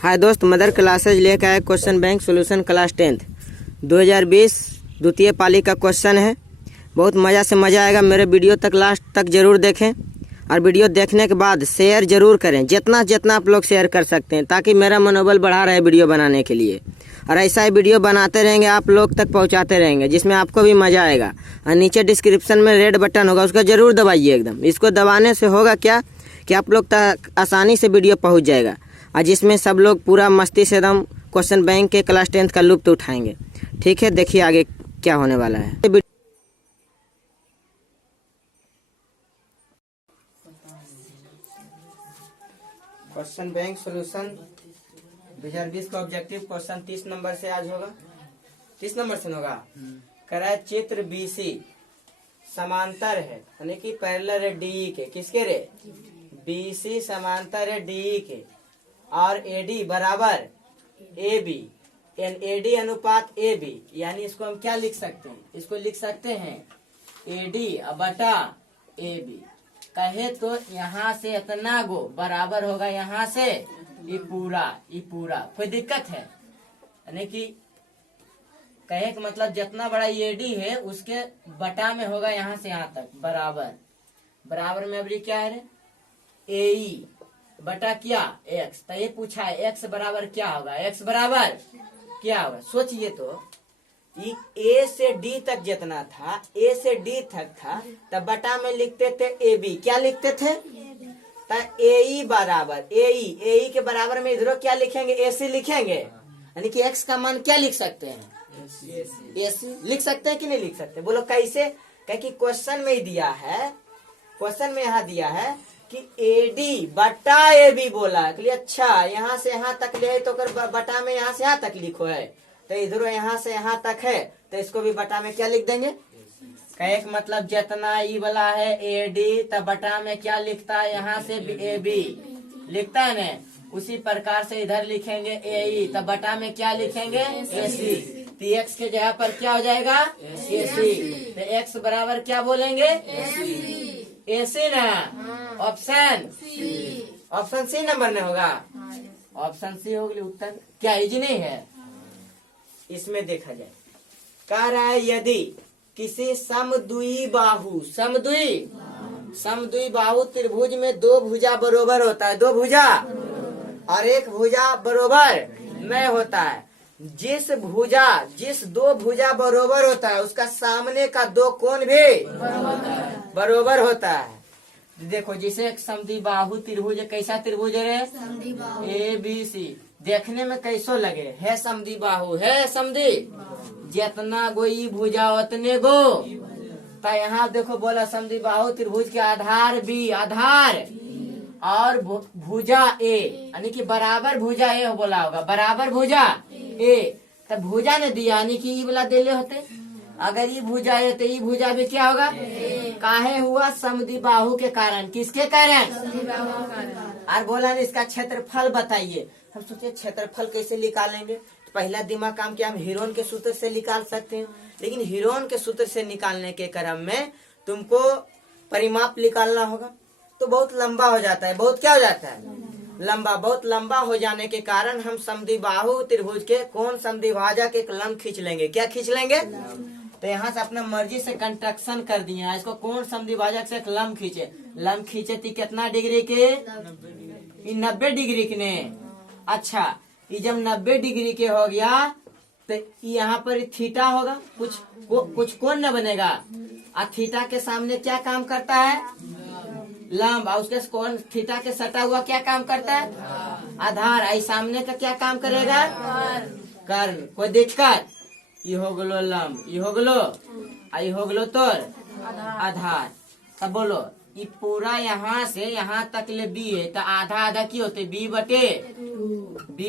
हाय दोस्त, mother classes लेकर आए question bank solution class 10th 2020 द्वितीय पाली का क्वेश्चन है। बहुत मज़ा से मज़ा आएगा। मेरे वीडियो तक लास्ट तक ज़रूर देखें और वीडियो देखने के बाद शेयर ज़रूर करें, जितना आप लोग शेयर कर सकते हैं, ताकि मेरा मनोबल बढ़ा रहे वीडियो बनाने के लिए। और ऐसा ही वीडियो बनाते रहेंगे, आप लोग तक पहुंचाते रहेंगे, जिसमें आपको भी मज़ा आएगा। और नीचे डिस्क्रिप्शन में रेड बटन होगा, उसको ज़रूर दबाइए एकदम। इसको दबाने से होगा क्या कि आप लोग तक आसानी से वीडियो पहुँच जाएगा, और जिसमें सब लोग पूरा मस्ती से एकदम क्वेश्चन बैंक के क्लास 10th का लुत्फ उठाएंगे। ठीक है, देखिए आगे क्या होने वाला है। क्वेश्चन बैंक सॉल्यूशन 2020 का ऑब्जेक्टिव क्वेश्चन 30 नंबर से आज होगा। 30 नंबर से होगा। करा चित्र BC समांतर है, यानी कि पैरेलल है DE के। किसके रे? BC समांतर है DE के, और AD बराबर AB, NAD अनुपात AB। यानी इसको हम क्या लिख सकते हैं? इसको लिख सकते हैं AD बटा AB। कहे तो यहाँ से इतना गो बराबर होगा, यहाँ से ये पूरा कोई दिक्कत है? यानी कि कहे का मतलब जितना बड़ा AD है उसके बटा में होगा, यहाँ से यहाँ तक बराबर में। अभी क्या है? AE बटा क्या? X। तो ये पूछा है X बराबर क्या होगा? X बराबर क्या होगा? सोचिए तो, A से D तक जितना था, A से D तक था, तब बटा में लिखते थे AB। क्या लिखते थे? तब AE बराबर AE के बराबर में इधर क्या लिखेंगे? AC लिखेंगे। यानी कि X का मान क्या लिख सकते हैं? AC लिख सकते हैं कि नहीं लिख सकते? बोलो कैसे? क्योंकि क्वेश्चन में ही दिया है, क्वेश्चन में यहाँ दिया है कि AD बटा AB बोला है। अच्छा, यहाँ से यहाँ तक ले तो कर बटा में यहाँ से यहाँ तक लिखो है, तो इधर यहाँ से यहाँ तक है, तो इसको भी बटा में क्या लिख देंगे? एक मतलब जितना ई वाला है AD, तब बटा में क्या लिखता है? यहाँ से AB लिखता है ना। उसी प्रकार से इधर लिखेंगे AE, तब बटा में क्या लिखेंगे? AC। तो X के जगह पर क्या हो जाएगा? AC। तो X बराबर क्या बोलेंगे? AC ना। ऑप्शन C नंबर में होगा। ऑप्शन C होगी उत्तर। क्या इजी नहीं है? इसमें देखा जाए, कह रहा है यदि किसी समद्वि बाहु त्रिभुज में दो भुजा बरोबर होता है, दो भुजा और एक भुजा बरोबर में होता है। जिस दो भुजा बरोबर होता है, उसका सामने का दो कोण भी बरोबर होता है। देखो, जिसे एक समद्विबाहु त्रिभुज, कैसा त्रिभुज है? ABC। देखने में कैसो लगे? है समद्विबाहु, है समद्वि। जितना गो ई भुजा उतने गो। तो यहाँ देखो बोला समद्विबाहु त्रिभुज के आधार B, आधार और भुजा A, यानी कि बराबर भुजा A बोला होगा, बराबर भुजा A। तब भुजा ने दिया, यानी कि ई वाला देले होते। अगर ई भुजा है तो ई भुजा भी क्या होगा? काहे हुआ? समद्विबाहु के कारण। किसके कारण? और बोला ने इसका क्षेत्रफल बताइए। हम सोचे क्षेत्रफल कैसे निकालेंगे, तो पहला दिमाग काम किया, हम हीरोन के सूत्र से निकाल सकते हैं। लेकिन हीरोन के सूत्र से निकालने के क्रम में तुमको परिमाप निकालना होगा, तो बहुत लंबा हो जाता है। बहुत क्या हो जाता है? लंबा। बहुत लंबा हो जाने के कारण हम समद्विबाहु त्रिभुज के कोण समद्विभाजक एक लंब खींच लेंगे। क्या खींच लेंगे? तो यहाँ से अपना मर्जी से कंस्ट्रक्शन कर दिए, इसको कोण समद्विभाजक से एक लंब खींचे थी कितना डिग्री के? 90 डिग्री के ने। अच्छा, ये जब 90 डिग्री के हो गया तो यहाँ पर थीटा होगा, कुछ कोण न बनेगा। और थीटा के सामने क्या काम करता है? लंब। और उसके कोण थीटा के सटा हुआ क्या काम करता है? आधार। आई सामने का क्या काम करेगा? कर्ण। कोई दिक्कत? ये हो गलो लंब, ये हो गलो, आई हो गलो तोर आधार। तब बोलो, ये पूरा यहाँ से यहाँ तक ले B है, तो आधा की होते? B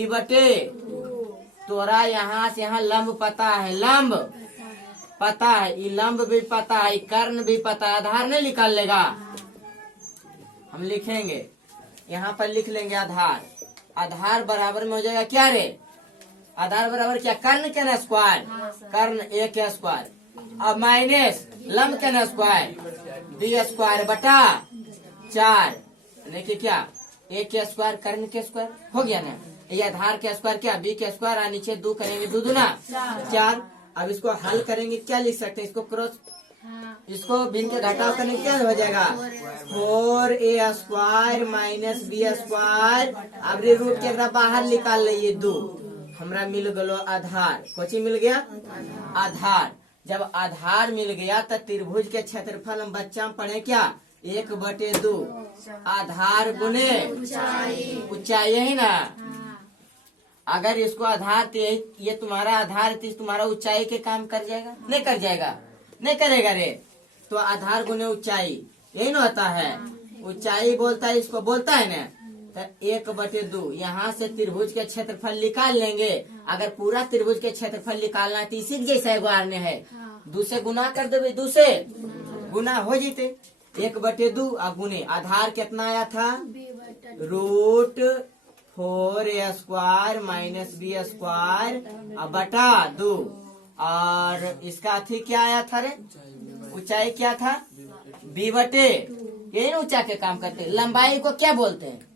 बटे तोरा यहाँ से यहाँ लंब पता है, लंब पता है, ये लंब भी पता है, कर्ण भी पता है, आधार नहीं निकाल लेगा। हम लिखेंगे, यहाँ पर लिख लेंगे आधार बराबर में हो जाएगा क्या रे? आधार बराबर क्या? कर्ण के ना स्क्वायर, कर्ण A के स्क्वायर, अब माइनस लंब के ना स्क्वायर B स्क्वायर बटा 4, यानी कि क्या? ए के स्क्वायर कर्ण के स्क्वायर हो गया ना, ये आधार के स्क्वायर क्या बी के स्क्वायर और नीचे 2 करेंगे 2 दूना 4। अब इसको हल करेंगे, क्या लिख सकते हैं, इसको क्रॉस इसको भिन्न के घटाव करने क्या हो जाएगा 4a square minus b square. अब रे रूट के बाहर निकाल लिये 2, हमरा मिल गलो आधार। कोची मिल गया आधार। जब आधार मिल गया तो त्रिभुज के क्षेत्रफल हम बच्चा में पढ़े क्या 1/2 आधार गुने ऊंचाई है ना। अगर इसको आधार ये तुम्हारा आधार तो तुम्हारा ऊंचाई के काम कर जाएगा, नहीं कर जाएगा, नहीं करेगा रे। तो आधार गुने ऊंचाई यही ना होता है, ऊंचाई बोलता है इसको बोलता है ना। तो 1/2 यहाँ से त्रिभुज के क्षेत्रफल निकाल लेंगे। अगर पूरा त्रिभुज के क्षेत्रफल निकालना है तो इसी जैसा गुआरने है 2 से गुना कर देवे, 2 से गुना हो जीते 1/2 अब गुने आधार कितना आया था root 4a square minus b square अब बटा 2। और इसका थी क्या आया था रे ऊंचाई क्या था b/, यही ना ऊंचा के काम करते। लंबाई को क्या बोलते हैं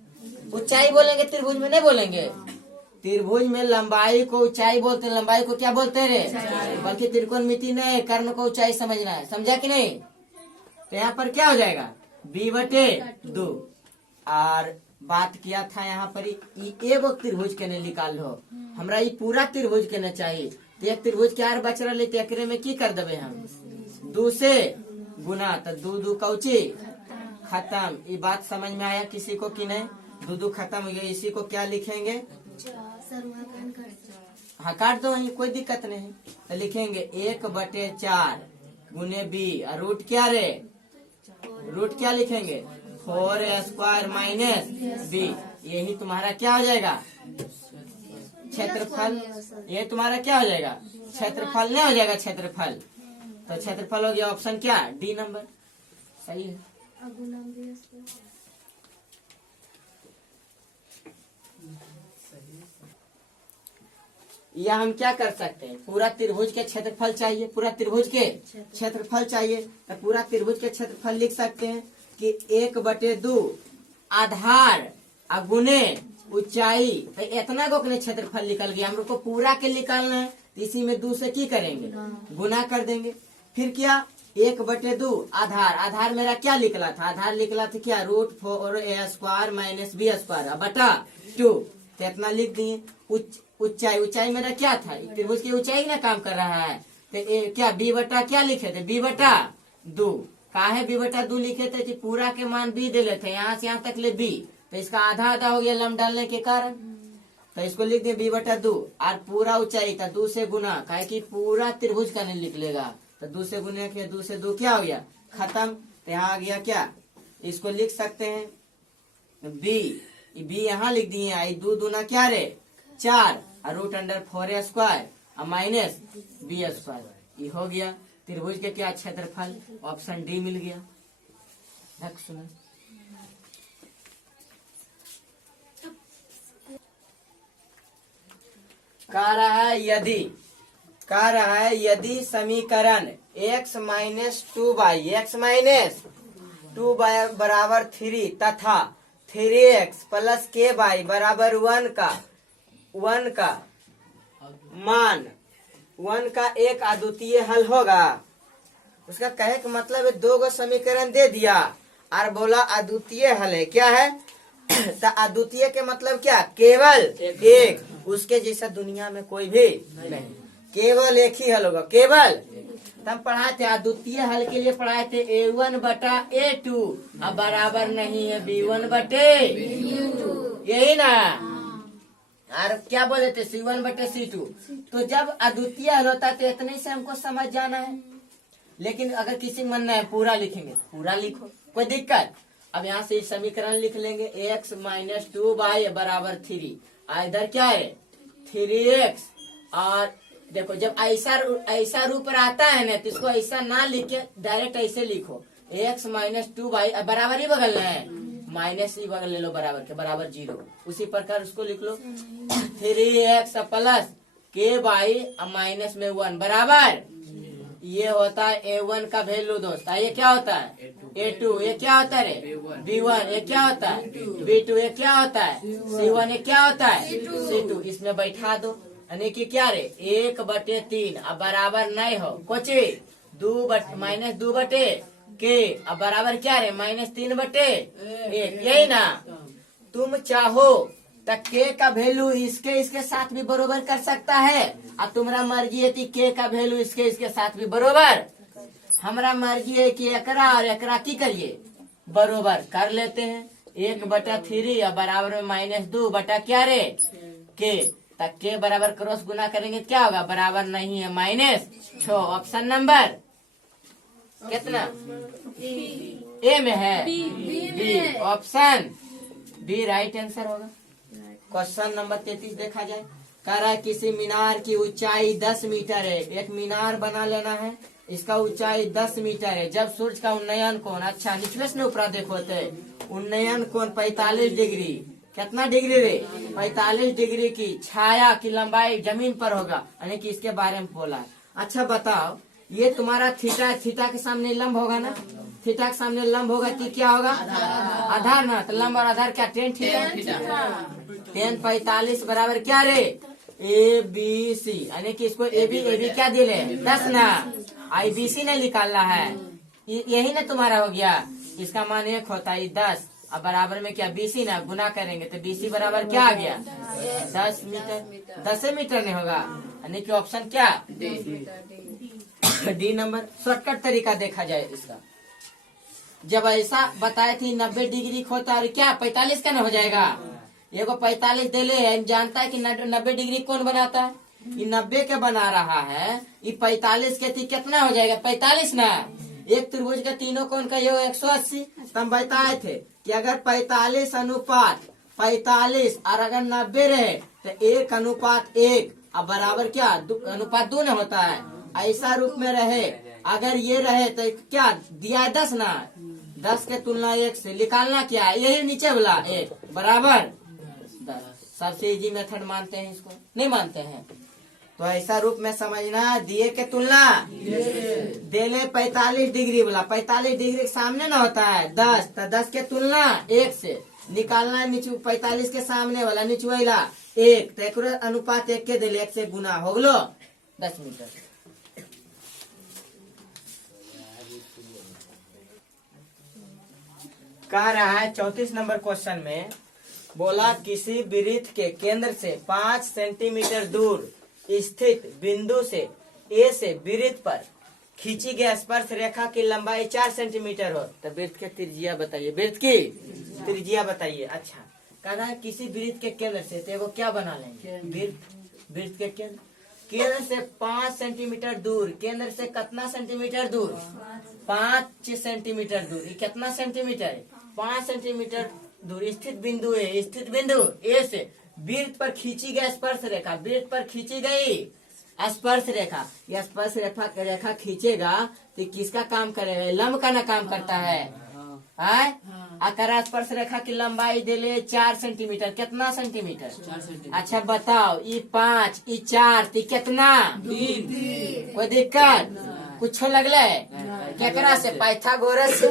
ऊंचाई बोलेंगे, त्रिभुज में नहीं बोलेंगे। त्रिभुज में लंबाई को ऊंचाई बोलते हैं, लंबाई को क्या बोलते हैं रे, बल्कि त्रिकोणमिति नहीं कर्ण को ऊंचाई समझना है, समझा कि नहीं। तो यहाँ पर क्या हो जाएगा b/2। और बात किया था यहाँ पर एगो त्रिभुज के ने निकाल लो, हमरा ये पूरा त्रिभुज के न चाहिए। तो एक त्रिभुज के आर बच रहा तो एकरे में की कर देवे हम 2 से गुना, तो 2 कौची खत्म। ये बात समझ में आया किसी को कि नहीं, 2 खत्म हो गया। इसी को क्या लिखेंगे हाँ काट दो वही कोई दिक्कत नहीं। तो लिखेंगे 1/4 गुने बी और रूट क्या रे रूट क्या लिखेंगे 4a स्क्वायर माइनस बी। यही तुम्हारा क्या हो जाएगा क्षेत्रफल, ये तुम्हारा क्या हो जाएगा क्षेत्रफल नहीं हो जाएगा क्षेत्रफल। तो क्षेत्रफल हो गया ऑप्शन क्या डी नंबर सही है। या हम क्या कर सकते हैं पूरा त्रिभुज के क्षेत्रफल चाहिए, पूरा त्रिभुज के क्षेत्रफल चाहिए तो पूरा त्रिभुज के क्षेत्रफल लिख सकते हैं कि 1/2 आधार गुने ऊंचाई। तो इतना को क्षेत्रफल निकल गया, हम लोग को पूरा के निकालना है तो इसी में 2 से की करेंगे गुना कर देंगे। फिर क्या 1/2 आधार मेरा क्या निकला था, आधार निकला था क्या root 4a square minus b square बटा 2। तो इतना लिख दिए। ऊंचाई मेरा क्या था त्रिभुज की ऊंचाई ना काम कर रहा है। तो क्या b/, क्या लिखे थे b/2। काहे b/2 लिखे थे कि पूरा के मान b दे लेते यहाँ से यहाँ तक ले b, तो इसका आधा हो गया लम डालने के कारण। तो इसको लिख दिए b/2 और पूरा ऊंचाई था 2 से गुना, काहे कि पूरा त्रिभुज का नहीं लिख लेगा। तो 2 से गुना किया 2 से 2 क्या हो गया खत्म। तो यहाँ आ गया क्या, इसको लिख सकते हैं b यहाँ लिख दिए। आई 2 दूना क्या रे 4 और रूट अंडर 4a स्क्वायर और माइनस बी स्क्वायर। ये हो गया त्रिभुज के क्या क्षेत्रफल, ऑप्शन डी मिल गया। सुना कह रहा है यदि समीकरण x माइनस 2 बराबर 3 तथा 3x प्लस k बराबर 1 का मान 1 का एक अद्वितीय हल होगा। उसका कहे का मतलब है 2 समीकरण दे दिया और बोला अद्वितीय हल है, क्या है तो अद्वितीय के मतलब क्या केवल एक, उसके जैसा दुनिया में कोई भी नहीं, केवल एक ही हल होगा केवल। तब पढ़ाए थे अद्वितीय हल के लिए पढ़ाए थे a1/a2 अब बराबर नहीं है b1/b2 यही ना। और क्या बोले थे c1/c2। तो जब अद्वितीय हल होता है तो इतने से हमको समझ जाना है। लेकिन अगर किसी मन में है पूरा लिखेंगे पूरा लिखो कोई दिक्कत। अब यहाँ से समीकरण लिख लेंगे x माइनस 2y बराबर 3। इधर क्या है 3x। और देखो जब ऐसा रूप आता है ना तो इसको ऐसा ना लिख के डायरेक्ट ऐसे लिखो x माइनस 2y बराबर ही बगल है माइनस ही बगल ले लो बराबर के बराबर 0। उसी प्रकार उसको लिख लो 3x प्लस k माइनस में 1 बराबर ये होता है a1 का वैल्यू दोस्त। ये क्या होता है A2 ये क्या होता है रे? B1 ये क्या होता है? B2 ये क्या होता है? C1 ये क्या होता है? C2 इसमें बैठा दो, यानी कि क्या रे? 1/3 अब बराबर नहीं हो कोची -2 के अब बराबर क्या रे? -3/1 यही ना। तुम चाहो तो के का वैल्यू इसके साथ भी बरोबर कर सकता है, अब तुम्हारा मर्जी है कि के का वैल्यू इसके साथ भी बरोबर। हमारा मर्जी है कि एकरा और एकरा की करिए बरोबर कर लेते हैं। 1/3 और बराबर में -2 बटा क्या रे? के तक के बराबर क्रॉस गुना करेंगे क्या होगा? बराबर नहीं है -6। ऑप्शन नंबर कितना ए में है? B option B right answer होगा। क्वेश्चन नंबर 33 देखा जाए। कह रहा है किसी मीनार की ऊंचाई 10 मीटर है। एक मीनार बना लेना है, इसका ऊंचाई 10 मीटर है। जब सूरज का उन्नयन कोण, अच्छा निचले से ऊपर देखो थे, उन्नयन कोण 45 डिग्री, कितना डिग्री रे? 45 डिग्री की छाया की लंबाई जमीन पर होगा, यानी कि इसके बारे में बोला। अच्छा बताओ, ये तुम्हारा थीटा के सामने लंब होगा ना? थीटा के सामने लंब होगा तो क्या होगा? आधार ना। तो लंब और आधार क्या? tan theta. tan 45 बराबर क्या रे? ABC, यानी कि इसको ए बी क्या दिले? 10 ना। IBC ने निकालना है, यही ना तुम्हारा हो गया। इसका मान 1 होता है 10, अब बराबर में क्या? BC ना, गुना करेंगे तो BC बराबर क्या आ गया? 10 मीटर। 10 मीटर नहीं होगा, यानी कि ऑप्शन क्या? D number. शॉर्टकट तरीका देखा जाए इसका, जब ऐसा बताए थी 90 डिग्री होता है क्या 45 का न हो जाएगा? ये को 45 दे ले, जानता है कि 90 डिग्री कौन बनाता है? ये 90 के बना रहा है, ये 45 के थी कितना हो जाएगा? 45 ना। एक त्रिभुज के तीनों कोण का ये 180। हम बताए थे कि अगर 45 अनुपात 45 और अगर 90 रहे तो 1:1 अब बराबर क्या? अनुपात 2 न होता है। ऐसा रूप में रहे, अगर ये रहे तो क्या दिया है? 10 ना। 10 के तुलना 1 से निकालना क्या है? यही नीचे वाला 1 बराबर 10। सबसे इजी मेथड मानते हैं इसको? नहीं मानते हैं। तो ऐसा रूप में समझना, दिए के तुलना दे ले 45 डिग्री वाला, 45 डिग्री के सामने ना होता है 10, तो 10 के तुलना 1 से निकालना है। नीचे 45 के सामने वाला नीचे वाला 1, तो एक अनुपात 1 के दिले 1 से गुना हो गलो 10 मीटर। कह रहा है 34 नंबर क्वेश्चन में, बोला किसी वृत्त के केंद्र से 5 सेंटीमीटर दूर स्थित बिंदु से ए से वृत्त पर खींची गई स्पर्श रेखा की लंबाई 4 सेंटीमीटर हो, तो वृत्त की त्रिज्या बताइए। वृत्त की त्रिज्या बताइए। अच्छा, कह रहा है किसी वृत्त के केंद्र से, तो वो क्या बना लेंगे? वृत्त के केंद्र से 5 सेंटीमीटर दूर। केंद्र से कितना सेंटीमीटर दूर? 5 सेंटीमीटर दूर। ये कितना सेंटीमीटर है? 5 सेंटीमीटर दूर स्थित बिंदु है, स्थित बिंदु ए से वृत्त पर खींची गई स्पर्श रेखा, वृत्त पर खींची गई स्पर्श रेखा, यह स्पर्श रेखा खींचेगा तो किसका काम करेगा? लंब का ना काम करता है। आकर स्पर्श रेखा की लंबाई दे ले 4 सेंटीमीटर। कितना सेंटीमीटर? 4 सेंटीमीटर। अच्छा बताओ, ये 5 ये 4 कितना? 3। कोई दिक्कत कुछ लगले? क्या करा से? पाइथागोरस से।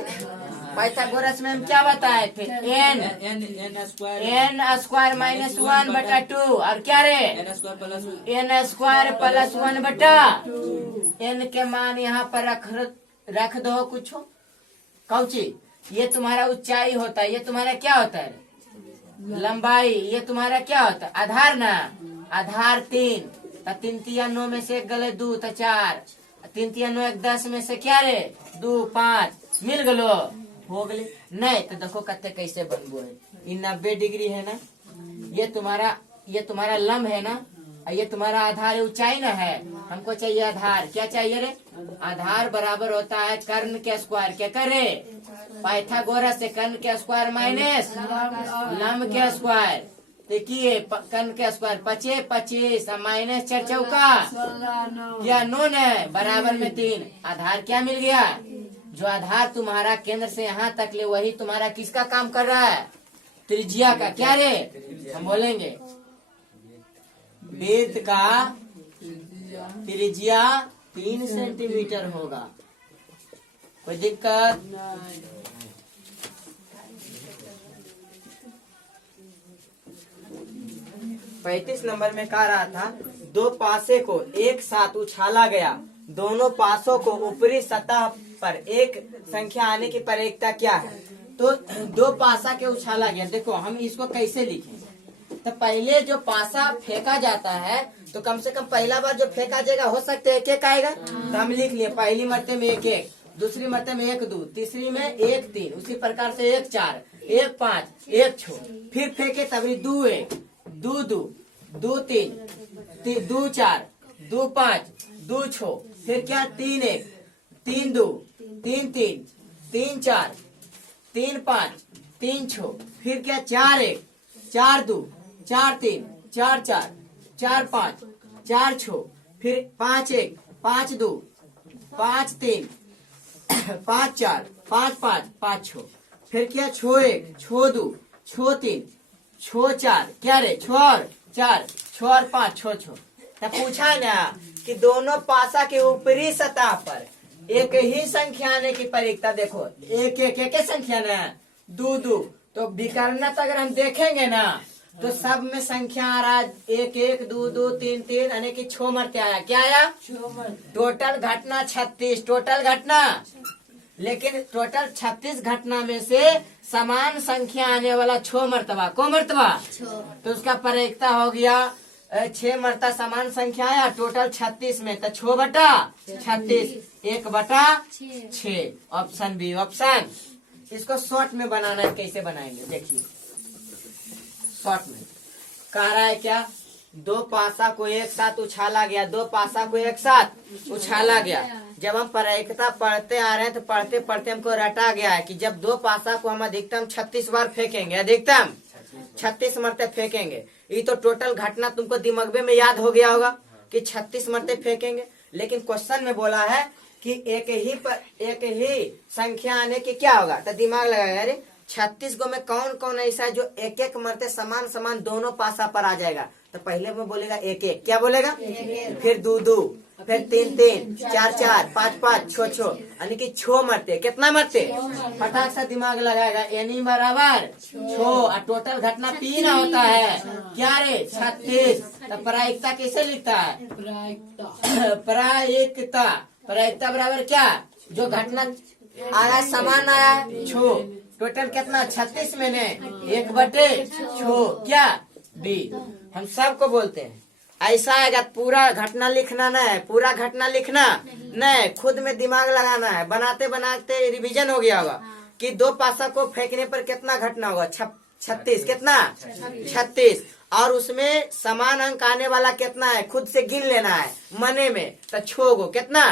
पाइथागोरस में हम क्या बताए थे? n स्क्वायर -1/2 और क्या रे? n square plus 1/2। n के मान यहाँ पर रख दो कुछ कौची। ये तुम्हारा ऊंचाई होता है, ये तुम्हारा क्या होता है? लंबाई। ये तुम्हारा क्या होता है? आधार ना। आधार 3, तो 3 तिया 9 में से 1 गले 2 तो 4, 3 तिया 9 1 10 में से क्या रे? 2 5 मिल गलो हो गले। नहीं तो देखो कत्ते कैसे बनबो है। ये 90 डिग्री है ना, ये तुम्हारा लंब है ना, ये तुम्हारा आधार ऊंचाई ना है। हमको चाहिए आधार। क्या चाहिए रे? आधार बराबर होता है कर्ण के स्क्वायर। क्या करे? पाइथागोरस से कर्ण के स्क्वायर माइनस लंब के स्क्वायर। देखिए कर्ण के स्क्वायर 25 25 माइनस 4 चौका क्या 9 है बराबर में 3। आधार क्या मिल गया? जो आधार तुम्हारा केंद्र से यहाँ तक ले, वही तुम्हारा किसका काम कर रहा है? त्रिज्या का। क्या रे? हम बोलेंगे वृत्त का त्रिज्या 3 सेंटीमीटर होगा। कोई दिक्कत? 35 नंबर में कह रहा था दो पासे को एक साथ उछाला गया, दोनों पासों को ऊपरी सतह पर एक संख्या आने की प्रयोगता क्या है। तो दो पासा के उछाला गया, देखो हम इसको कैसे लिखें। तो पहले जो पासा फेंका जाता है तो कम से कम पहला बार जो फेंका जाएगा हो सकता है एक एक आएगा, तो हम लिख लिए पहली मरते में एक एक, दूसरी मरते में एक दो, तीसरी में एक तीन, उसी प्रकार से एक चार, एक पाँच, एक छो, फिर फेंके तभी दो एक, दो दो, दो तीन, दो चार, दो पाँच, दो छो, फिर क्या तीन एक, तीन दो, तीन तीन, तीन चार, तीन पाँच, तीन छो, फिर क्या चार एक, चार दो, चार तीन, चार चार, चार पाँच, चार छो, फिर पाँच एक, पाँच दो, पाँच तीन, पाँच चार, पाँच पाँच, पाँच छो, फिर क्या छो एक, छो दो, छो तीन, छो चार, क्या रे छो और चार, छो और पाँच, छो छो। तो पूछा है ना कि दोनों पासा के ऊपरी सतह पर एक ही संख्या आने की प्रयोगता, देखो एक एक एक संख्या ना, दो दो, तो विकर्णत अगर हम देखेंगे ना तो सब में संख्या आ रहा है एक एक, दो दो, तीन तीन, यानी कि छो मरते आया, क्या आया टोटल घटना 36, टोटल घटना, लेकिन टोटल 36 घटना में से समान संख्या आने वाला छो मरतबा, को मरतबा, तो उसका प्रयोगता हो गया 6 मरता समान संख्या आया टोटल 36 में, तो 6 बटा 36, 1 बटा 6, ऑप्शन बी ऑप्शन। इसको शॉर्ट में बनाना है, कैसे बनाएंगे देखिए। शॉर्ट में कह रहा है क्या, दो पासा को एक साथ उछाला गया, दो पासा को एक साथ उछाला गया। जब हम प्रयोक्ता पढ़ते आ रहे हैं तो पढ़ते पढ़ते हमको रटा गया है कि जब दो पासा को हम अधिकतम 36 बार फेंकेंगे, अधिकतम 36 मरते फेंकेंगे, ये तो टोटल घटना तुमको दिमाग में याद हो गया होगा कि 36 मरते फेंकेंगे। लेकिन क्वेश्चन में बोला है कि एक ही संख्या आने की क्या होगा, तो दिमाग लगाएगा अरे 36 को में कौन कौन ऐसा है जो एक एक मरते समान समान दोनों पासा पर आ जाएगा। तो पहले वो बोलेगा एक एक, क्या बोलेगा फिर दो दो, फिर तीन तीन, चार चार, पाँच पाँच, छो छो, यानी कि छो मरते, कितना मरते, फटाक सा दिमाग लगाएगा एनी बराबर छो, और टोटल घटना 3 होता है, क्या रे 36। तो प्रायिकता कैसे लिखता है, प्रायिकता, प्रायिकता बराबर क्या, जो घटना आया समान आया छो, टोटल कितना 36 में ने 1 बटे छो, क्या बी। हम सबको बोलते हैं ऐसा आएगा, पूरा घटना लिखना न है, पूरा घटना लिखना नहीं, खुद में दिमाग लगाना है। बनाते बनाते रिवीजन हो गया होगा कि दो पासा को फेंकने पर कितना घटना होगा 36, कितना 36, और उसमें समान अंक आने वाला कितना है खुद से गिन लेना है मने में। तो छो गो कितना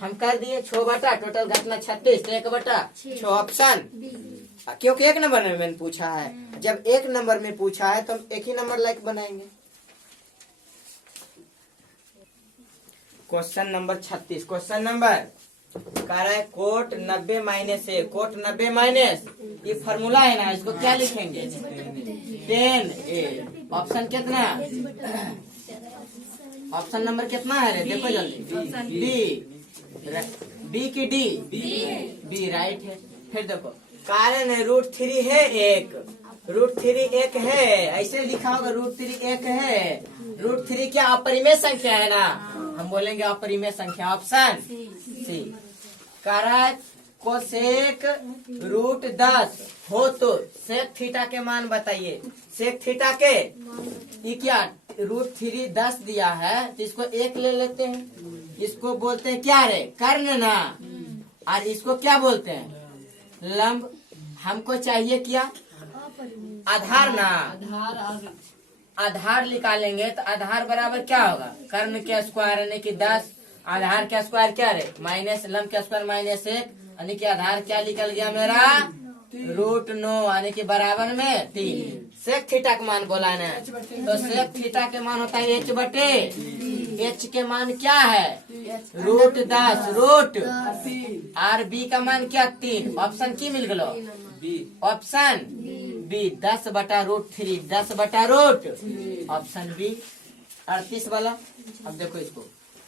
हम कर दिए, छो बटा टोटल घटना 36, 1 बटा छो, ऑप्शन। क्योंकि 1 नंबर में मैंने पूछा है, जब 1 नंबर में पूछा है तो हम एक ही नंबर लाइक बनाएंगे। क्वेश्चन नंबर 36, क्वेश्चन नंबर कह रहा है कोट 90 माइनस ए, कोट 90 माइनस, ये फॉर्मूला है ना, इसको क्या लिखेंगे 10 ए, ऑप्शन कितना, ऑप्शन नंबर कितना है रे देखो जल्दी, बी की डी, बी राइट है। फिर देखो कारण है √3 है 1, √3 1 है, ऐसे लिखा होगा √3 1 है, √3 क्या अपरिमेय संख्या है ना, हम बोलेंगे अपरिमेय संख्या, ऑप्शन सी। कह रहा है कोसेक √10 हो तो सेक थीटा के मान बताइए, सेक थीटा के, ये क्या √3 10 दिया है तो इसको 1 ले लेते हैं, इसको बोलते हैं क्या रे कर्ण ना, और इसको क्या बोलते हैं लंब। हमको चाहिए क्या आधार ना, आधार निकालेंगे तो आधार बराबर क्या होगा कर्ण के स्क्वायर यानी कि 10, आधार का स्क्वायर क्या रे माइनस लंब का स्क्वायर -1, यानी कि आधार क्या निकल गया मेरा √9, यानी कि बराबर में 3। सेक थीटा का मान बोला ना, तो सेक थीटा के मान होता है h बटे, h के मान क्या है √10, रूट और b का मान क्या 3, ऑप्शन की मिल गलो ऑप्शन बी 10 बटा √3, 10 बटा रूट, ऑप्शन बी 38 वाला। अब देखो इसको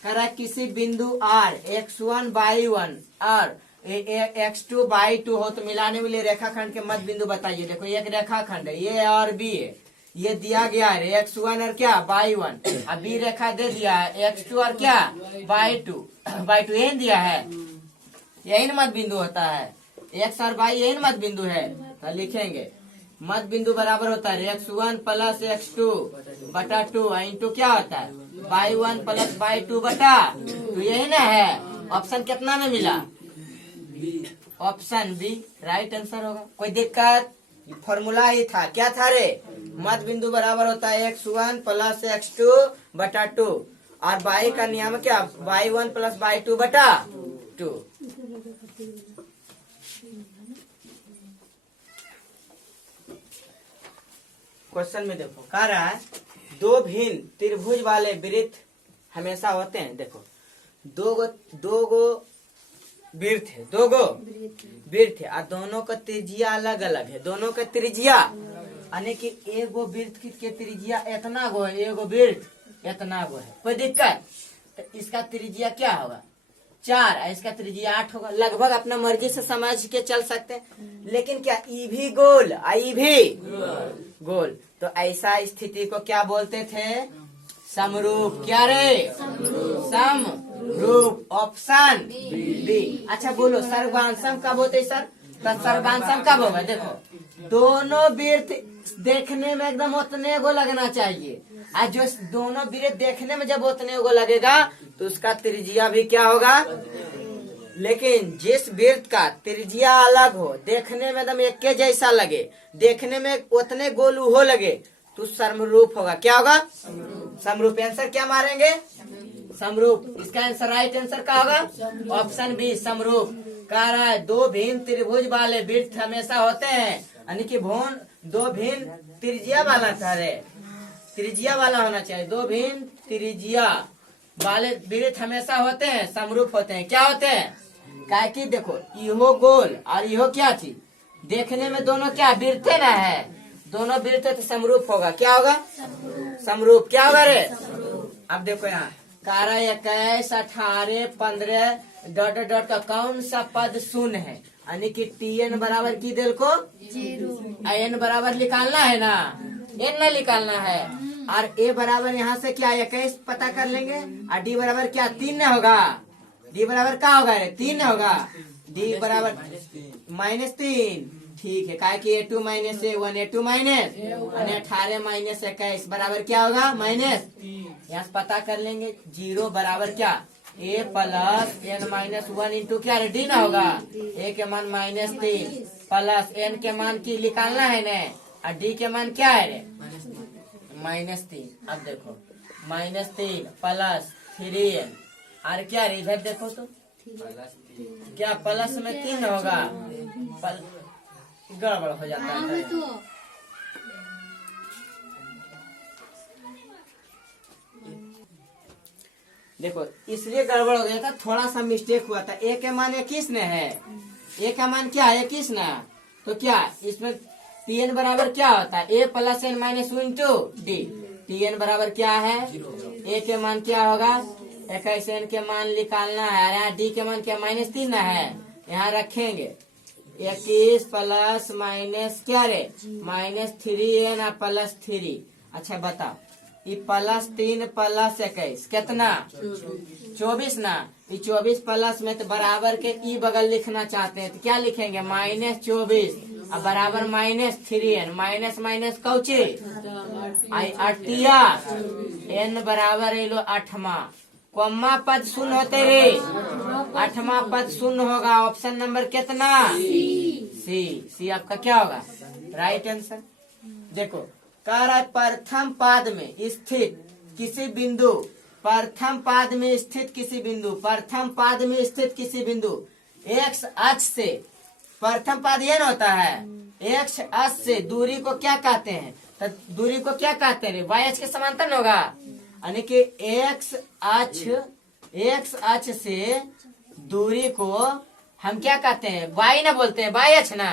कह रहा है किसी बिंदु r x1 by 1 और x2 by 2 हो तो मिलाने वाले रेखाखंड के मध्य बिंदु बताइए। देखो एक रेखाखंड है ये और बी है, ये दिया गया है x1 और क्या y1, अब बी रेखा दे दिया है x2 और क्या y2 यही दिया है, यही न मध्य बिंदु होता है, x और y यही न मध्य बिंदु है। तो लिखेंगे मध्य बिंदु बराबर होता है x1 प्लस x2 बटा 2 इंटू क्या होता है y1 प्लस y2 बटा 2, यही ना है। ऑप्शन कितना में मिला, ऑप्शन बी राइट आंसर होगा। कोई दिक्कत, फॉर्मूला ही था, क्या था रे, मध्य बिंदु बराबर होता है x1 प्लस x2 बटा 2 और y का नियम क्या y1 प्लस y2 बटा 2। क्वेश्चन में देखो कह रहा है दो भिन्न त्रिभुज वाले वृत्त हमेशा होते हैं। देखो दो गो वृत्त है, दो गो वृत्त है और दोनों का त्रिज्या अलग अलग है, दोनों का त्रिज्या यानी कि एगो वृत्त के त्रिज्या इतना गो है, एगो वृत्त इतना गो है। कोई दिक्कत, तो इसका त्रिज्या क्या होगा 4 और इसका त्रिज्या 8 होगा। लगभग अपना मर्जी से समझ के चल सकते हैं, लेकिन क्या ई भी गोल आई भी गोल, तो ऐसा स्थिति को क्या बोलते थे समरूप। क्या रे समरूप, ऑप्शन बी। अच्छा बोलो सर्वांशम कब होते सर, तो सर्वांशम कब होगा, देखो दोनों वृत्त देखने में एकदम उतने गो लगना चाहिए, और जो दोनों वृत्त देखने में जब उतने गो लगेगा तो उसका त्रिज्या भी क्या होगा। लेकिन जिस वृत्त का त्रिज्या अलग हो, देखने में एकदम एक के जैसा लगे, देखने में उतने गोल हो लगे, तो समरूप होगा। क्या होगा समरूप। आंसर क्या मारेंगे समरूप। इसका आंसर राइट आंसर क्या होगा ऑप्शन बी समरूप। कह रहा है दो भिन्न त्रिभुज वाले वृत्त हमेशा होते हैं, यानी कि दो भिन्न त्रिज्या वाला था रे, त्रिज्या वाला होना चाहिए। दो भिन्न त्रिज्या वाले वृत्त हमेशा होते हैं समरूप होते हैं। क्या होते हैं, क्या कि देखो इहो गोल और इहो क्या चीज, देखने में दोनों क्या वृत्त ना है, दोनों वृत्त तो समरूप होगा। क्या होगा समरूप। क्या होगा रे, अब देखो यहाँ 21, 18, 15 डॉट डॉट का कौन सा पद शून्य है, यानी कि tn बराबर की दिल को 0, n बराबर निकालना है ना, n ना निकालना है, और a बराबर यहाँ से क्या 21 पता कर लेंगे, और d बराबर क्या 3 होगा, d बराबर क्या होगा रे 3 होगा, d बराबर -3। ठीक है, क्या कि a2 minus a1 a2 minus 18 minus 21 बराबर क्या होगा माइनस, यहाँ से पता कर लेंगे 0 बराबर क्या a plus n minus 1 into क्या डी ना होगा, a के मान -3 प्लस n के मान की निकालना है ना, और d के मान क्या है रे -3। अब देखो -3 प्लस 3n और क्या रे इधर देखो तो क्या प्लस में 3 होगा, गड़बड़ हो जाता है। देखो इसलिए गड़बड़ हो गया था, थोड़ा सा मिस्टेक हुआ था। ए के मान 21 ने है, ए का मान क्या है 21 ना, तो क्या इसमें tn बराबर क्या होता है a plus n minus into D, tn बराबर क्या है a के मान क्या होगा 21, n के मान निकालना है, यहाँ d के मान क्या -3 ना है, यहाँ रखेंगे 21 प्लस माइनस क्या रे -3n और प्लस 3। अच्छा बताओ ये +3 प्लस 21 कितना 24 ना, ये 24 प्लस में तो बराबर के ई बगल लिखना चाहते हैं तो क्या लिखेंगे -24 और बराबर -3n माइनस माइनस कौचे आई 8 n बराबर लो 8वां, कोमा पद शून्य होते रे, 8वां पद शून्य होगा। ऑप्शन नंबर कितना सी आपका क्या होगा राइट आंसर। देखो कह रहा है प्रथम पाद में स्थित किसी बिंदु, प्रथम पाद में स्थित किसी बिंदु, प्रथम पाद में स्थित किसी बिंदु x अक्ष से, प्रथम पाद यह होता है x अक्ष से दूरी को क्या कहते हैं, तो दूरी को क्या कहते हैं y अक्ष के समांतर होगा, यानी कि x अक्ष से दूरी को हम क्या कहते हैं y ना बोलते हैं, y अक्ष ना,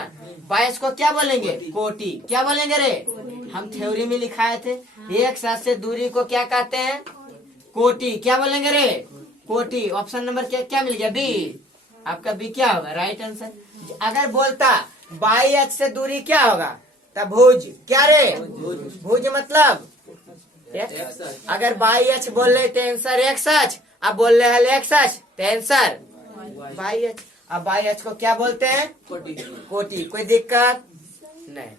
y अक्ष को क्या बोलेंगे कोटि, क्या बोलेंगे रे, हम थ्योरी में लिखाए थे x अक्ष से दूरी को क्या कहते हैं कोटि, क्या बोलेंगे रे कोटि। ऑप्शन नंबर क्या मिल गया बी, आपका बी क्या होगा राइट आंसर। अगर बोलता y अक्ष से दूरी क्या होगा तब भुज क्या रे भुज मतलब एक्स। अगर बाई एच बोल रहे तो आंसर एक्स एच, अब बोल रहे हैं एक्स एच तो आंसर बाई एच। अब बाई एच को क्या बोलते हैं कोटि। कोई दिक्कत नहीं।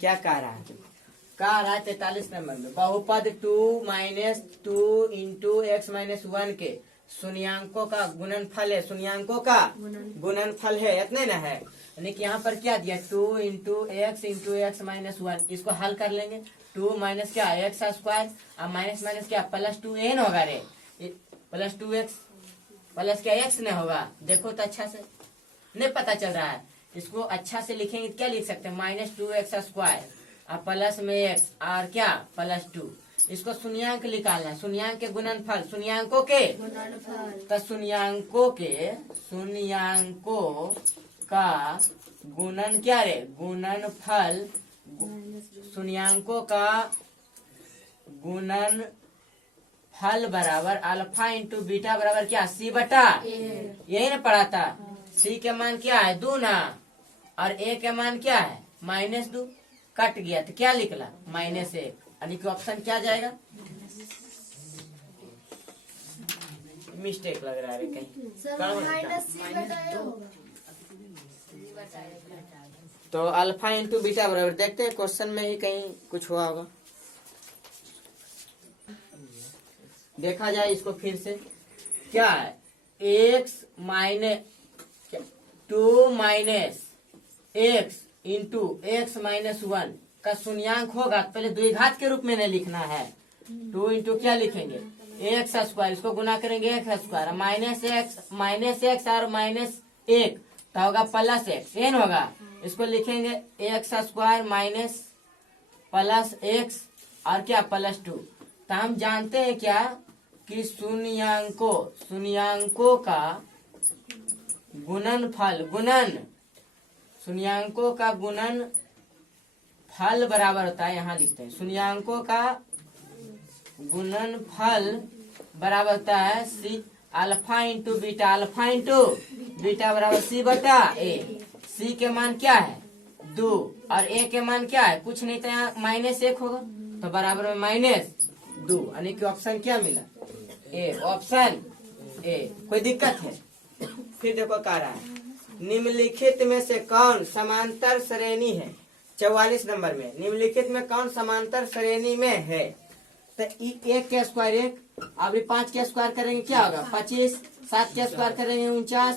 क्या कह रहा है? कह रहा है 43 नंबर में बहुपद 2 माइनस 2 इंटू एक्स माइनस 1 के शून्यांकों का गुणनफल है। शून्यांकों का गुणनफल है, इतने ना है। यानी कि यहाँ पर क्या दिया 2 इंटू एक्स माइनस 1। इसको हल कर लेंगे। 2 माइनस क्या एक्स स्क्वायर, अब माइनस माइनस क्या प्लस 2n होगा रे, प्लस 2x प्लस क्या x नहीं होगा। देखो तो अच्छा से नहीं पता चल रहा है। इसको अच्छा से लिखेंगे क्या लिख सकते हैं -2x स्क्वायर और प्लस में x और क्या प्लस 2। इसको शून्यांक निकालना है। शून्यांक के गुणनफल, शून्यांकों के तो शून्यांकों का गुणन क्या रे गुणनफल। शून्यांकों का गुणनफल बराबर अल्फा इंटू बीटा बराबर क्या c बटा यही ना पढ़ा था। c के मान क्या है 2 ना, और a के मान क्या है -2। कट गया तो क्या निकला -1, यानी कि ऑप्शन क्या जाएगा। मिस्टेक लग रहा है कहीं। तो अल्फा इंटू बीटा बराबर देखते हैं क्वेश्चन में ही कहीं कुछ हुआ होगा। देखा जाए इसको फिर से। क्या है x minus 2 minus x into x minus 1 का शून्यांक होगा तो पहले द्विघात के रूप में नहीं लिखना है। 2 इंटू क्या लिखेंगे एक्स स्क्वायर, इसको गुना करेंगे एक्स स्क्वायर माइनस एक्स और -1 तो होगा प्लस एक्स एन होगा। इसको लिखेंगे x square minus plus x और क्या प्लस 2। तो हम जानते हैं क्या कि शून्यांकों का शून्यांकों का गुणनफल बराबर होता है। यहाँ लिखते हैं शून्यांकों का गुणनफल बराबर होता है सी अल्फा इंटू बीटा बराबर सी बटा ए। सी के मान क्या है 2 और ए के मान क्या है कुछ नहीं, तो यहाँ -1 होगा तो बराबर में -2, यानी कि ऑप्शन क्या मिला ए, ऑप्शन ए। कोई दिक्कत है? फिर देखो कह रहा है निम्नलिखित में से कौन समांतर श्रेणी है। 44 नंबर में निम्नलिखित में कौन समांतर श्रेणी में है। तो 1 के स्क्वायर 1, अभी 5 के स्क्वायर करेंगे क्या होगा 25, 7 के स्क्वायर करेंगे 49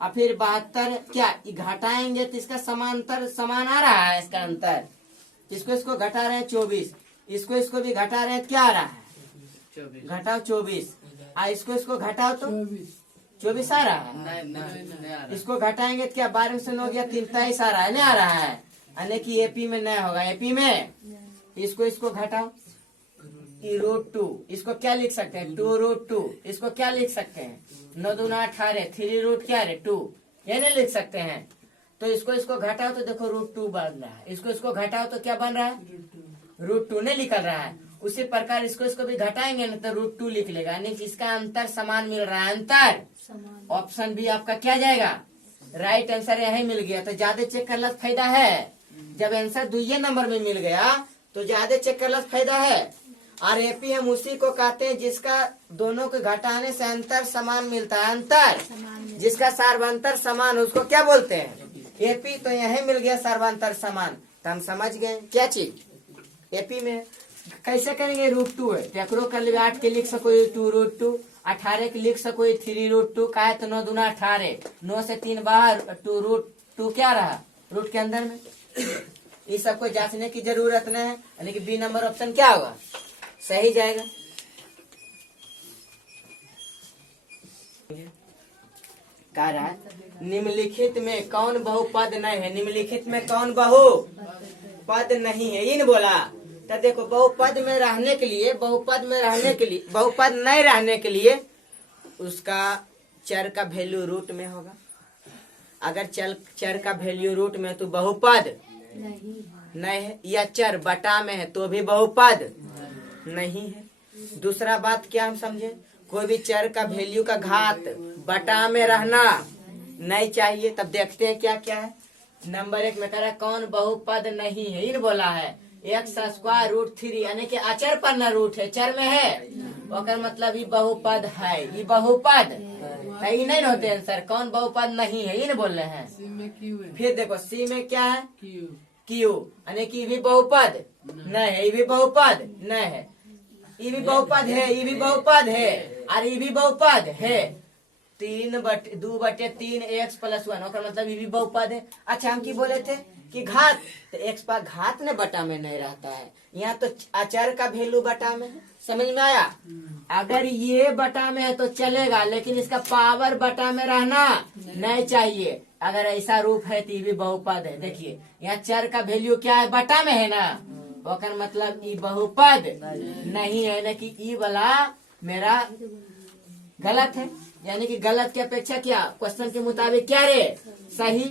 और फिर 72 क्या घटाएंगे तो इसका समांतर समान आ रहा है। इसका अंतर इसको घटा रहे हैं 24, इसको भी घटा रहे हैं क्या आ रहा है घटाओ 24 और इसको घटाओ तो 24 आ रहा है। इसको घटाएंगे तो क्या 12 से 9 गया 23 आ रहा है, नहीं आ रहा है, यानी कि एपी में नहीं होगा। एपी में इसको घटाओ √2, इसको क्या लिख सकते हैं 2√2। इसको क्या लिख सकते हैं 9 दूना 18, 3 क्या है 2, ये नहीं लिख सकते हैं। तो इसको घटाओ तो देखो √2 बन रहा है। इसको घटाओ तो क्या बन रहा है √2 नहीं निकल रहा है। उसी प्रकार इसको भी घटाएंगे ना तो √2 लिख लेगा, यानी कि इसका अंतर समान मिल रहा है। अंतर ऑप्शन बी आपका क्या जाएगा राइट आंसर यही मिल गया। तो ज्यादा चेक करना फायदा है। जब आंसर 2 नंबर में मिल गया तो ज्यादा चेक करना फायदा है। और एपी हम उसी को कहते हैं जिसका दोनों को घटाने से अंतर समान मिलता है। अंतर जिसका सार्वंतर समान उसको क्या बोलते हैं एपी। तो यही मिल गया सार्वंतर समान, तो हम समझ गए क्या चीज एपी में कैसे करेंगे √2 है टैकरो कर ले 8 के लिख सको 2√2, 18 के लिख सको 3√2 का है तो 9 दूना 18, 9 से 3 बाहर 2√2 क्या रहा रूट के अंदर में। इस सबको जांचने की जरूरत नहीं है, यानी कि बी नंबर ऑप्शन क्या होगा सही जाएगा। कह रहा है निम्नलिखित में कौन बहुपद नहीं है। निम्नलिखित में कौन बहुपद नहीं है इन बोला। तो देखो बहुपद नहीं रहने के लिए उसका चर का वैल्यू रूट में होगा। अगर चर का वैल्यू रूट में तो बहुपद नहीं है, या चर बटा में है तो भी बहुपद नहीं है। दूसरा बात क्या हम समझे कोई भी चर का वैल्यू का घात बटा में रहना नहीं चाहिए। तब देखते हैं क्या क्या है। नंबर 1 में कह रहा है कौन बहुपद नहीं है, इन बोला है x² यानी कि अचर पर न रूट है, चर में है, ओकर मतलब ये बहुपद है, ये बहुपद नहीं नहीं होते आंसर। कौन बहुपद नहीं है, इन बोल रहे हैं। फिर देखो सी में क्या है, क्यू यानी कि भी बहुपद नहीं है, ये भी बहुपद नहीं है, ये भी बहुपद है, ये भी बहुपद है, और ये भी बहुपद है। 2/3 x + 1 ओकर मतलब ये भी बहुपद है। अच्छा हम की बोले थे कि घात, तो x पर घात ने बटा में नहीं रहता है, यहाँ तो अचर का वैल्यू बटा में है। समझ में आया? अगर ये बटा में है तो चलेगा, लेकिन इसका पावर बटा में रहना नहीं चाहिए। अगर ऐसा रूप है तो ये भी बहुपद है। देखिए यहाँ चर का वैल्यू क्या है, बटा में है ना, ओकर मतलब ये बहुपद नहीं है ना, कि ई वाला मेरा गलत है। यानी कि गलत के अपेक्षा क्या, क्वेश्चन के मुताबिक क्या रे सही,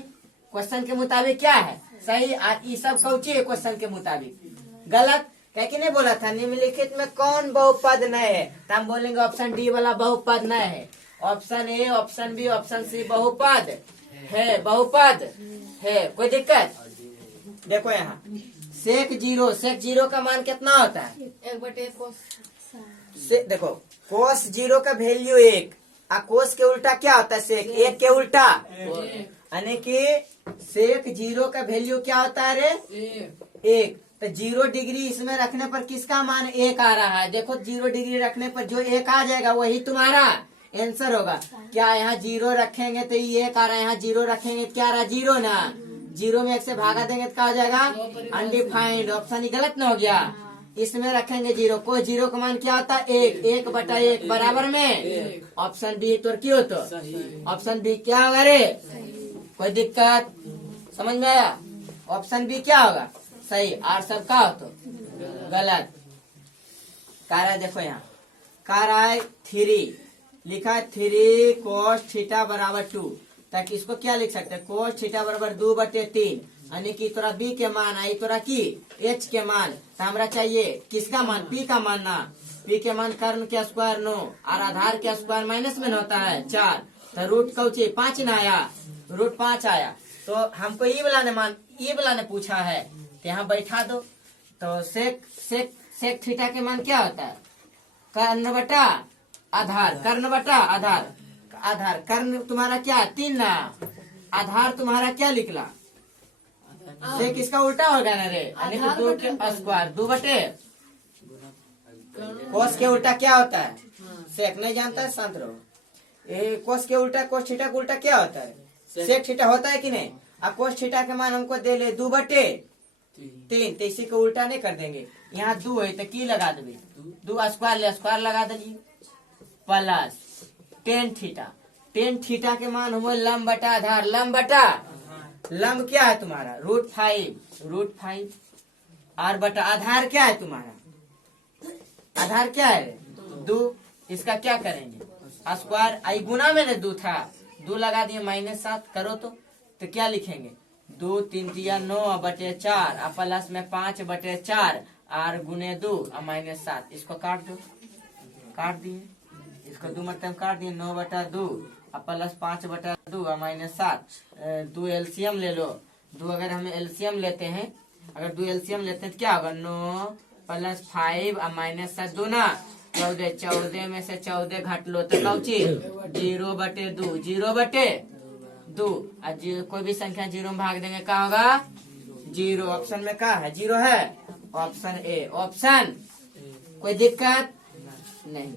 क्वेश्चन के मुताबिक क्या है सही, और ये सब कौची है क्वेश्चन के मुताबिक गलत। क्या कि नहीं बोला था निम्नलिखित में कौन बहुपद नहीं है, तो हम बोलेंगे ऑप्शन डी वाला बहुपद नहीं है। Option A, option B, option C बहुपद है, बहुपद है। कोई दिक्कत? देखो यहाँ सेक जीरो का मान कितना होता है, 1/cos। देखो कोस 0 का वैल्यू 1, और कोस के उल्टा क्या होता है, सेक 1 के उल्टा, यानी कि सेक 0 का वैल्यू क्या होता है रे 1। तो 0 डिग्री इसमें रखने पर किसका मान 1 आ रहा है। देखो 0 डिग्री रखने पर जो 1 आ जाएगा वही तुम्हारा आंसर होगा। क्या यहाँ 0 रखेंगे तो ये 1 आ रहा है, यहाँ 0 रखेंगे तो क्या आ रहा है 0 ना, 0 में 1 से भागा देंगे तो क्या हो जाएगा अनडिफाइंड। ऑप्शन ही गलत न हो गया। इसमें रखेंगे 0 को, 0 का मान क्या होता है 1, 1/1 बराबर में ऑप्शन बी तो क्यों, तो ऑप्शन बी क्या होगा रे। कोई दिक्कत? समझ में आया? ऑप्शन बी क्या होगा सही, और सब का हो तो गलत। कह रहा है देखो यहाँ कह रहा है 3 लिखा है 3 cos थीटा बराबर 2, ताकि इसको क्या लिख सकते हैं cos थीटा बराबर 2/3, यानी कि तोरा बी के मान आई, तोरा की एच के मान। तो हमरा चाहिए किसका मान, पी का मान ना, पी के मान कर्ण के स्क्वायर 9 और आधार के स्क्वायर माइनस में होता है 4, तो रूट कौची 5 ना आया, रूट 5 आया। तो हमको ये वाला ने पूछा है कि यहाँ बैठा दो। तो सेक थीटा के मान क्या होता है, कर्ण बटा आधार, कर्ण बटा आधार, आधार कर्ण तुम्हारा क्या 3 ना, आधार तुम्हारा क्या निकला, सेक इसका उल्टा होगा ना रे, यानी कि 2 के स्क्वायर 2/, कोस के उल्टा क्या होता है, सेक नहीं जानता है शांत रहो। कोस के उल्टा, कोस थीटा का उल्टा क्या होता है, सेक थीटा होता है कि नहीं। अब कोस थीटा के मान हमको दे ले 2/3, तो इसी को उल्टा नहीं कर देंगे। यहाँ 2 है तो की लगा देंगे 2 स्क्वायर ले स्क्वायर लगा दीजिए, प्लस टेन थीटा के मान हुआ लंब बटा आधार, लंब बटा लंब क्या है तुम्हारा √5 और बटा आधार क्या है तुम्हारा, आधार क्या है 2। इसका क्या करेंगे स्क्वायर, आई गुना में ने 2 था, 2 लगा दिए -7 करो तो क्या लिखेंगे 2 3 × 9/4 और प्लस में 5/4 और गुने 2 और -7। इसको काट दो, काट दिए, इसको 2 मतलब काट दिए 9/2 और प्लस 5/2 और -7। 2 एलसीएम ले लो, 2 अगर हम एलसीएम लेते हैं, अगर 2 एलसीएम लेते हैं तो क्या होगा 9 + 5 और -7 2 ना 14, 14 में से 14 घट लो तो कौची 0/2, 0/2 और कोई भी संख्या 0 में भाग देंगे क्या होगा 0। ऑप्शन में क्या है 0 है, ऑप्शन ए, ऑप्शन। कोई दिक्कत नहीं।